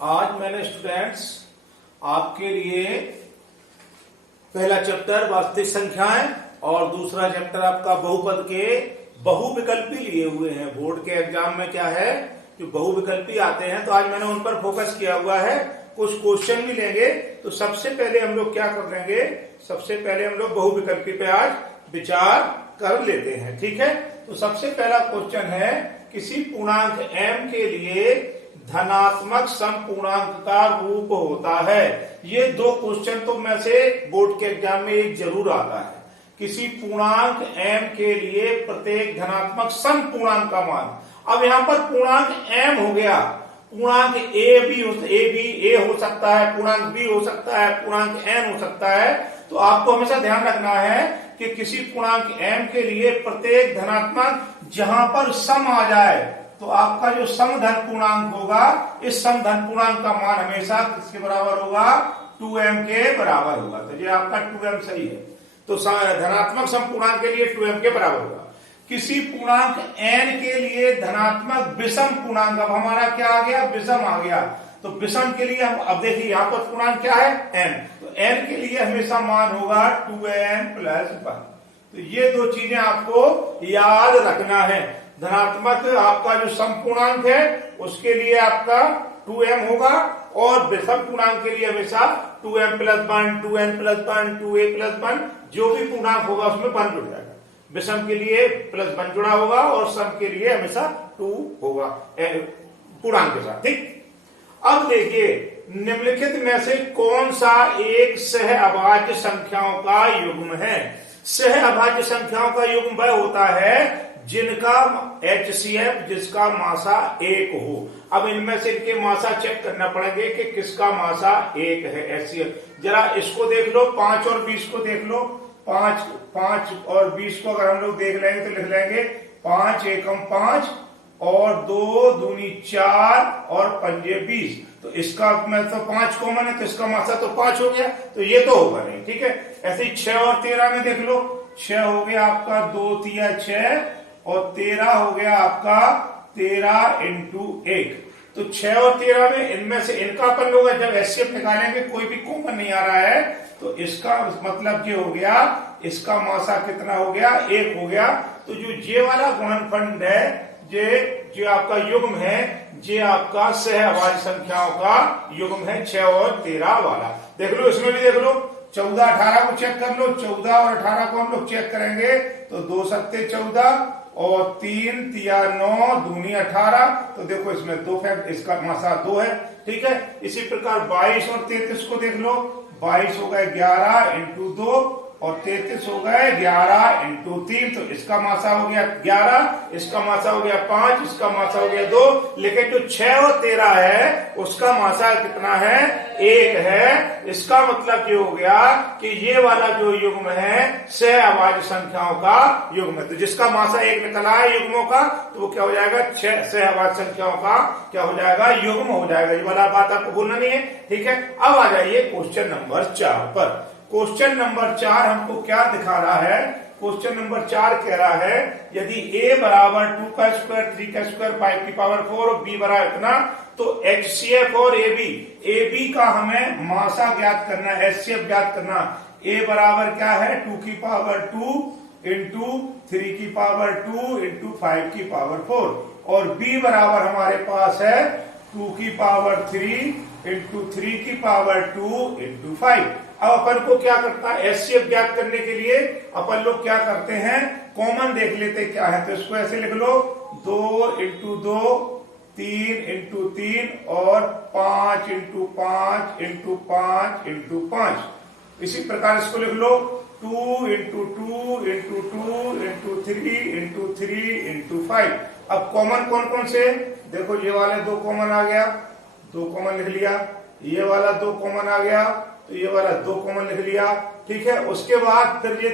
आज मैंने स्टूडेंट्स आपके लिए पहला चैप्टर वास्तविक संख्याएं और दूसरा चैप्टर आपका बहुपद के बहुविकल्पी लिए हुए हैं। बोर्ड के एग्जाम में क्या है कि बहुविकल्पी आते हैं, तो आज मैंने उन पर फोकस किया हुआ है। कुछ क्वेश्चन भी लेंगे। तो सबसे पहले हम लोग क्या कर लेंगे, सबसे पहले हम लोग बहुविकल्पी पे आज विचार कर लेते हैं। ठीक है, तो सबसे पहला क्वेश्चन है, किसी पूर्णांक m के लिए धनात्मक समपूर्णांक का रूप होता है। ये दो क्वेश्चन तो में से बोर्ड के एग्जाम में एक जरूर आता है। किसी पूर्णांक m के लिए प्रत्येक धनात्मक समपूर्णांक का मान। अब यहां पर पूर्णांक m हो गया, पूर्णांक ए हो सकता है, पूर्णांक बी हो सकता है, पूर्णांक n हो सकता है। तो आपको हमेशा ध्यान रखना है कि किसी पूर्णांक m के लिए प्रत्येक धनात्मक जहां पर सम आ जाए, तो आपका जो समधन पूर्णांक होगा, इस समधन पूर्णांक का मान हमेशा किसके बराबर होगा, 2m के बराबर होगा। तो ये आपका 2m सही है। तो धनात्मक समपूर्णांक के लिए 2m के बराबर होगा। किसी पूर्णांक n के लिए धनात्मक विषम पूर्णांक, अब हमारा क्या आ गया, विषम आ गया। तो विषम के लिए हम अब देखिए यहां पर पूर्णांक क्या है, n। तो n के लिए हमेशा मान होगा 2n + 1। तो ये दो चीजें आपको याद रखना है। धनात्मक आपका जो समपूर्णांक है उसके लिए आपका 2m होगा, और विषम पूर्णांक के लिए हमेशा 2m + 1, 2n + 1, 2a + 1, जो भी पूर्णांक होगा उसमें 1 जुड़ जाएगा। विषम के लिए +1 जुड़ा होगा और सम के लिए हमेशा 2 होगा पूर्णांक के साथ। ठीक, अब देखिए निम्नलिखित में से कौन सा एक सहअभाज्य संख्याओं का युग्म है। सहअभाज्य संख्याओं का युग्म वह होता है जिनका HCF, जिसका मासा 1 हो। अब इनमें से इनके मासा चेक करना पड़ेंगे कि किसका मासा 1 है। HCF जरा इसको देख लो, 5 और 20 को देख लो। 5 और 20 को अगर हम लोग देख लेंगे तो लिख लेंगे 5 एकम 5 और 2 दूनी 4 और 5 20। तो इसका में तो 5 कॉमन है, तो इसका मासा तो 5 हो गया, तो ये तो होगा नहीं। ठीक है, ऐसे ही 6 और 13 में देख लो। 6 हो गया आपका 2 3 6 और 13 हो गया आपका 13 × 1। तो 6 और 13 में इनमें से इनका अपन लोग जब HCF निकालेंगे कोई भी कॉमन नहीं आ रहा है, तो इसका मतलब ये हो गया, इसका मासा कितना हो गया, 1 हो गया। तो जो ये वाला गुणनफल है, ये जो आपका युग्म है, ये आपका सहअभाज्य संख्याओं का युग्म है, 6 और 13 वाला। देख लो, इसमें भी देख लो, 14 18 को चेक कर लो। 14 और 18 को हम लोग चेक करेंगे तो 2 सत्ते 14 और 3 तिया 9 दूनी 18। तो देखो इसमें 2 फैक्ट, इसका मासा 2 है। ठीक है, इसी प्रकार 22 और 33 को देख लो। 22 हो गए 11 × 2 और 33 हो गए 11 × 3। तो इसका मासा हो गया 11, इसका मासा हो गया 5, इसका मासा हो गया 2। लेकिन जो 6 और 13 है उसका मासा कितना है, 1 है। इसका मतलब ये हो गया कि ये वाला जो युग्म है सहअभाज्य संख्याओं का युग्म है। तो जिसका मासा 1 निकला है युग्मों का, तो वो क्या हो जाएगा, 6 सहअभाज्य संख्याओं का क्या हो जाएगा, युग्म हो जाएगा। ये वाला बात आपको भूलना नहीं है। ठीक है, अब आ जाइए क्वेश्चन नंबर 4 पर। क्वेश्चन नंबर 4 हमको क्या दिखा रहा है, क्वेश्चन नंबर 4 कह रहा है, यदि a बराबर 2 का स्क्वायर 3 का स्क्वायर 5 की पावर 4 और b बराबर इतना, तो HCF और AB का हमें मासा ज्ञात करना है, HCF ज्ञात करना। a बराबर क्या है, 2 की पावर 2 × 3 की पावर 2 × 5 की पावर 4, और b बराबर हमारे पास है 2 की पावर 3 × 3 की पावर 2 × 5। अब अपन को क्या करता है, HCF ज्ञात करने के लिए अपन लोग क्या करते हैं, कॉमन देख लेते क्या है। तो इसको ऐसे लिख लो, 2 × 2 3 × 3 और 5 × 5 × 5 × 5। इसी प्रकार इसको लिख लो 2 × 2 × 2 × 3 × 3 × 5। अब कॉमन कौन कौन से, देखो ये वाले 2 कॉमन आ गया, 2 कॉमन लिख लिया। ये वाला 2 कॉमन आ गया, तो ये वाला 2 कॉमन लिख लिया। ठीक है, उसके बाद फिर ये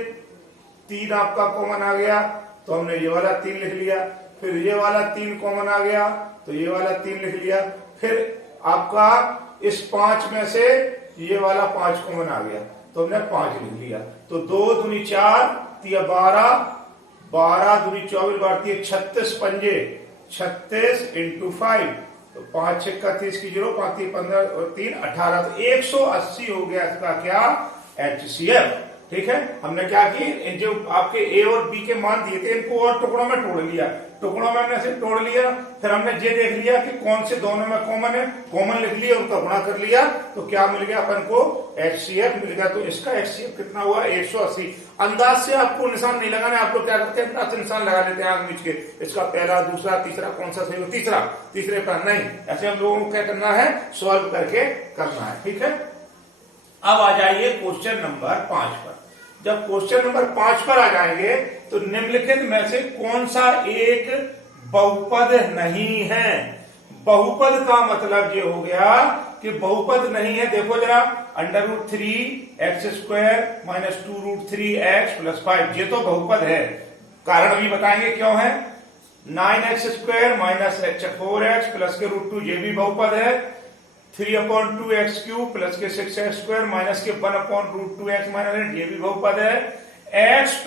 3 आपका कॉमन आ गया, तो हमने ये वाला 3 लिख लिया। फिर ये वाला 3 कॉमन आ गया, तो ये वाला 3 लिख लिया। फिर आपका इस 5 में से ये वाला 5 कॉमन आ गया, तो हमने 5 लिख लिया। तो 2 दूनी 4 तिया 12, 12 दूनी 24 बार 36 पंजे 36 × 5 तो 5 6 का 30 की 0, 5 3 15 और 3 18, तो 180 हो गया इसका क्या HCF। ठीक है, हमने क्या की, जो आपके ए और बी के मान दिए थे इनको और टुकड़ों में तोड़ लिया, टुकड़ों में हमने सिर्फ तोड़ लिया, फिर हमने ये देख लिया कि कौन से दोनों में कॉमन है, कॉमन लिख लिया, उनका गुणा कर लिया, तो क्या मिल गया अपन को HCF मिल गया। तो इसका HCF कितना हुआ 180। अंदाज से आपको निशान नहीं लगाना, आप लोग क्या करते हैं अंदाज से निशान लगा लेते हैं आग नीच के, इसका पहला दूसरा तीसरा कौन सा सही हो, तीसरा, तीसरे पर नहीं, ऐसे हम लोगों को क्या करना है सॉल्व करके करना है। ठीक है, अब आ जाइए क्वेश्चन नंबर 5 पर। जब क्वेश्चन नंबर 5 पर आ जाएंगे तो निम्नलिखित में से कौन सा एक बहुपद नहीं है। बहुपद का मतलब ये हो गया कि बहुपद नहीं है, देखो जरा, √3x² माइनस 2√3x + 5 ये तो बहुपद है, कारण भी बताएंगे क्यों है। 9x² माइनस 4x प्लस के √2 ये भी बहुपद है। 3/2x³ प्लस के 6x² माइनस के 1/√2x माइनस 8 ये भी बहुपद है। x +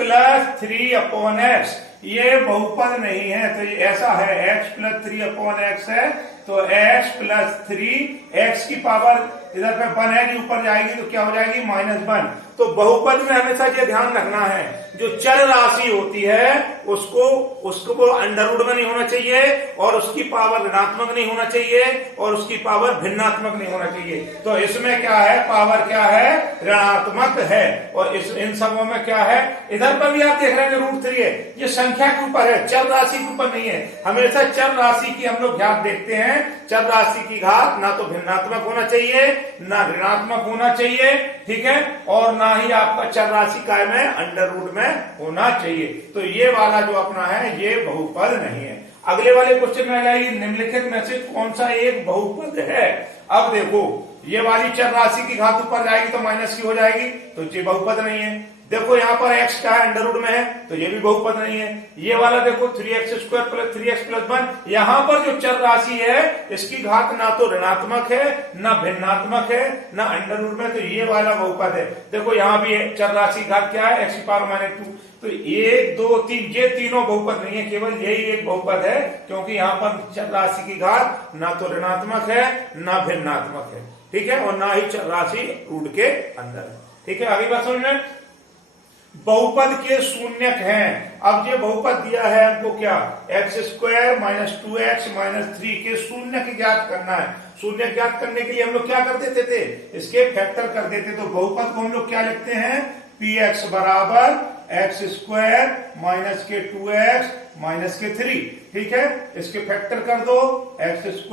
3/x ये बहुपद नहीं है, तो ये ऐसा है x + 3/x है, तो x + 3x की पावर इधर पे 1 है, ऊपर जाएगी तो क्या हो जाएगी -1। तो बहुपद में हमेशा ये ध्यान रखना है, जो चर राशि होती है उसको अंडरवुड में नहीं होना चाहिए, और उसकी पावर ऋणात्मक नहीं होना चाहिए, और उसकी पावर भिन्नात्मक नहीं होना चाहिए। तो इसमें क्या है, पावर क्या है ऋणात्मक है, और इन सबों में क्या है, इधर पर भी आप देख रहे हैं √3 है, ये संख्या के ऊपर है, चर राशि के ऊपर नहीं है। हमेशा चर राशि की हम लोग घात देखते हैं, चर राशि की घात ना तो भिन्नात्मक होना चाहिए ना ऋणात्मक होना चाहिए, ठीक है, और ना ही आपका चर राशि काय में अंडरवुड में होना चाहिए। तो ये वाला जो अपना है ये बहुपद नहीं है। अगले वाले क्वेश्चन में आ जाएगी, निम्नलिखित में से कौन सा एक बहुपद है। अब देखो ये वाली चर राशि की घात ऊपर जाएगी तो माइनस की हो जाएगी, तो ये बहुपद नहीं है। देखो यहाँ पर x क्या है अंडरवुड में है, तो ये भी बहुपद नहीं है। ये वाला देखो 3x² + 3x + 1, यहाँ पर जो चर राशि है इसकी घात ना तो ऋणात्मक है ना भिन्नात्मक है ना अंडरवुड में, तो ये वाला बहुपद है। देखो यहाँ भी चर राशि घात क्या है x⁻², तो 1 2 3 ये तीनों बहुपद नहीं है, केवल यही एक बहुपद है, क्योंकि यहाँ पर चर राशि की घात ना तो ऋणात्मक है ना भिन्नात्मक है, ठीक है, और ना ही चर राशि रूट के अंदर है। ठीक है, अगली बात सुन लें, बहुपद के शून्यक हैं। अब ये बहुपद दिया है हमको क्या, x² माइनस 2x माइनस 3 के शून्यक ज्ञात करना है। शून्यक ज्ञात करने के लिए हम लोग क्या कर देते थे, इसके फैक्टर कर देते। तो बहुपद को हम लोग क्या लिखते हैं, px = x² माइनस के 2x माइनस के 3, ठीक है, इसके फैक्टर कर दो, x²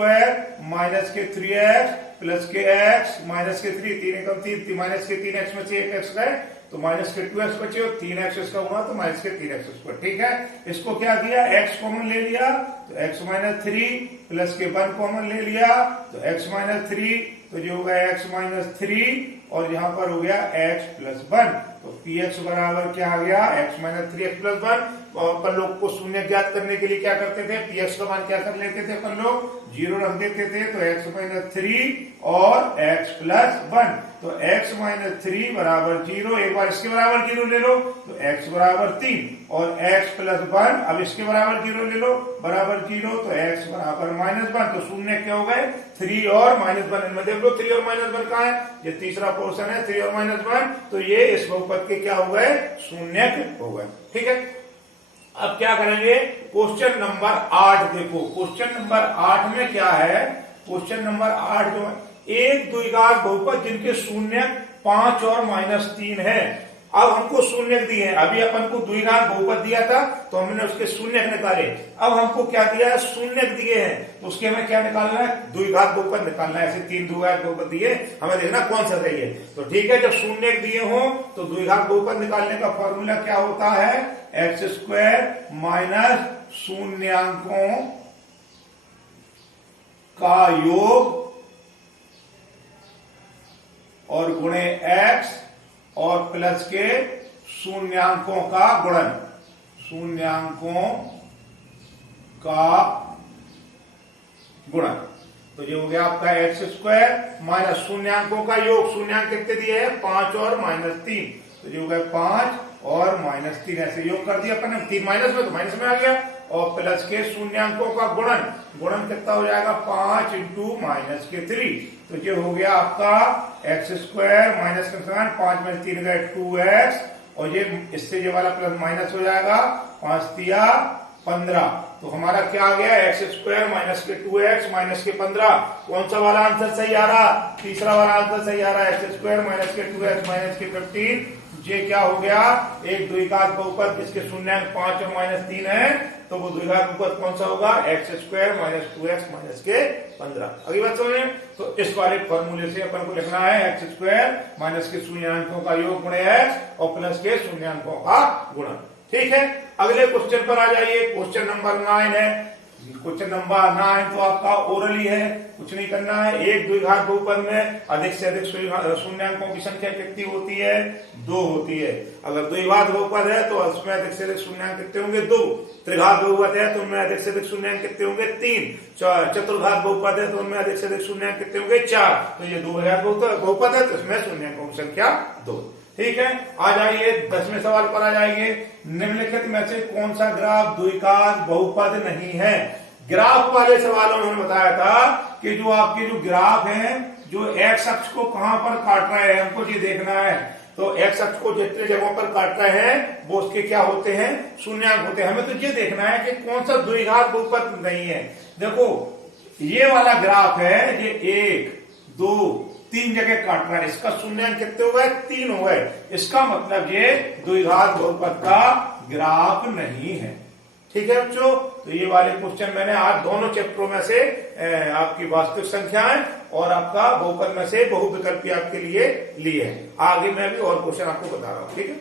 माइनस के 3x प्लस के x माइनस के 3, 3 एकम 3, माइनस के 3x में से 1x गए तो माइनस के 2x बचे, और 3x इसका हुआ तो माइनस के 3x², ठीक है। इसको क्या किया, x कॉमन ले लिया तो x-3 प्लस के 1 कॉमन ले लिया तो x-3, तो जो होगा x-3, और यहाँ पर हो गया x + 1, तो px बराबर क्या आ गया, x-3x + 1। और अपन लोग को शून्य ज्ञात करने के लिए क्या करते थे, px का मान क्या कर लेते थे अपन लोग, 0 रख देते थे, तो x-3 और x + 1, तो x-3 बराबर 0, एक बार इसके बराबर 0 ले लो तो x बराबर 3, और x + 1 अब इसके बराबर 0 ले लो बराबर 0, तो x बराबर -1, तो शून्य क्या हो गए 3 और -1। इनमें देख लो 3 और -1 कहाँ है, ये तीसरा पोर्शन है 3 और -1, तो ये इस बहुपद के क्या हो गए, शून्यक हो गए, ठीक है। अब क्या करेंगे, क्वेश्चन नंबर 8 देखो, क्वेश्चन नंबर 8 में क्या है, क्वेश्चन नंबर 8 जो एक द्विघात बहुपद जिनके शून्यक 5 और -3 है। अब हमको शून्यक दिए हैं, अभी अपन को द्विघात बहुपद दिया था तो हमने उसके शून्यक निकाले। अब हमको क्या दिया है, शून्यक दिए हैं, तो उसके में क्या निकालना है, द्विघात बहुपद निकालना है। ऐसे 3 द्विघात बहुपद दिए, हमें देखना कौन सा सही है। तो ठीक है, जब शून्यक दिए हो तो द्विघात बहुपद निकालने का फॉर्मूला क्या होता है, x² माइनस शून्यांकों का योग और गुणे x और प्लस के शून्यांकों का गुणन, शून्यांकों का गुणन। तो ये हो गया आपका x² माइनस शून्यांकों का योग, शून्यांक कितने दिए हैं 5 और -3, तो ये हो गया 5 और -3, ऐसे योग कर दिया अपन ने, 3 माइनस में तो माइनस में आ गया, और प्लस के शून्यांकों का गुणन, गुणन कितना हो जाएगा 5 इंटू माइनस के 3, तो ये हो गया आपका एक्स स्क्वायर माइनस का 5 में 3 गए 2x, और ये इससे ये वाला प्लस माइनस हो जाएगा 5 तिया 15, तो हमारा क्या आ गया एक्स स्क्वायर माइनस के 2x माइनस के 15। कौन सा वाला आंसर सही आ रहा, तीसरा वाला आंसर सही आ रहा है, एक्स स्क्वायर माइनस के 2x माइनस के 15। ये क्या हो गया, एक द्विघात बहुपद जिसके शून्यांक 5 और माइनस 3 है, तो वो द्विघात बहुपद कौन सा होगा, x square minus 2x minus के 15। अगली बात समझे, तो इस वाले फॉर्मूले से अपन को लिखना है एक्स स्क्वायर माइनस के शून्यांकों का योग गुणे एक्स और प्लस के शून्यांकों का गुणन। ठीक है, अगले क्वेश्चन पर आ जाइए। क्वेश्चन नंबर 9 है। क्वेश्चन नंबर 9 तो आपका ओरली है, कुछ नहीं करना है। एक द्विघात बहुपद में अधिक से अधिक शून्यांकों की संख्या कितनी होती है, 2 होती है। अगर द्विघात बहुपद है तो उसमें अधिक से अधिक शून्यांक कितने होंगे, 2। त्रिघात बहुपद है तो उनमें अधिक से अधिक शून्यांक कितने होंगे, 3। चतुर्घात बहुपद है तो उनमें अधिक से अधिक शून्यांक कितने होंगे, 4। तो ये द्विघात बहुपद है तो इसमें शून्यांकों की संख्या 2। ठीक है, आ जाइए 10वें सवाल पर आ जाइए। निम्नलिखित में से कौन सा ग्राफ द्विघात बहुपद नहीं है। ग्राफ वाले सवालों में बताया था कि जो आपके जो ग्राफ हैं, जो एक्स अक्ष को कहां पर काट रहे हैं हमको ये देखना है। तो एक्स अक्ष को जितने जगहों पर काट रहे हैं वो उसके क्या होते हैं, शून्यांक होते हैं। हमें तो ये देखना है कि कौन सा द्विघात बहुपद नहीं है। देखो ये वाला ग्राफ है, ये 1 2 3 जगह काट रहा है, इसका शून्यांक कितने हो गए, 3 हो गए। इसका मतलब ये द्विघात बहुपद का ग्राफ नहीं है। ठीक है बच्चों, तो ये वाले क्वेश्चन मैंने आज दोनों चैप्टरों में से आपकी वास्तविक संख्याएं और आपका बहुपद में से बहुविकल्पी आपके लिए लिए हैं। आगे मैं भी और क्वेश्चन आपको बता रहा हूं। ठीक है।